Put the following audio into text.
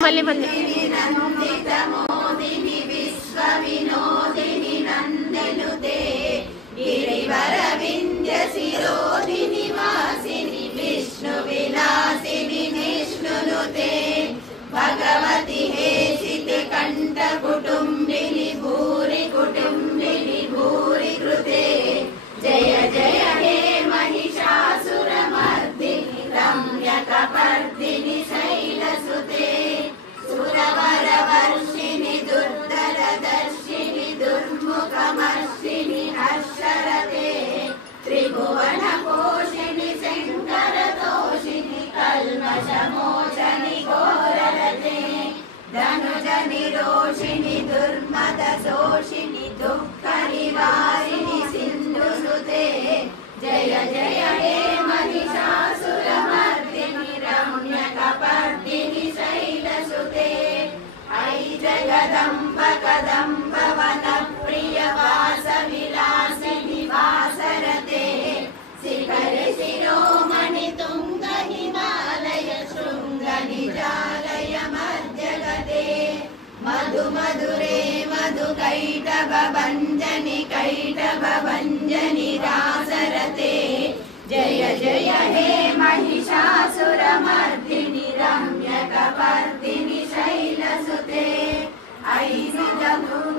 మళ్ళీ మళ్ళీ విశ్వవినోదిని నందనుతే గిరివర వింధ్య శిరోదిని వాసిని విష్ణు విలాసిని విష్ణునుతే భగవతి హేషితి కంఠ కుటుంబిని భూరి కుటుంబిని భూరి కృతే జయ జయ హే महिषासुरमर्दिनि रम्यकपर्दिनि शैलसुते सुरवरवर्षिणि दुर्धरदर्शिनि दुर्मुखमर्षिणि हर्षरते त्रिभुवनपोषिणि शङ्करतोषिणि कल्मषमोचनि घोररते धनुजनिरोषिणि दुर्मदशोषिणि दुःखनिवारिणि सिन्धुसुते जय जय हे महिषासुरमर्दिनि रम्यकपर्दिनि शैलसुते ऐ जगदम्ब कदम्ब वनप्रियवासविलासिनि वासरते शिखरि शिरोमणि तुङ्ग हिमालय शृङ्ग निजालय मध्यगते मधु मधुरे मधुकैटभ भञ्जनि रासरते जय जय हे महिषासुरमर्दिनि रम्यकपर्दिनि शैलसुते ऐ निजभूमि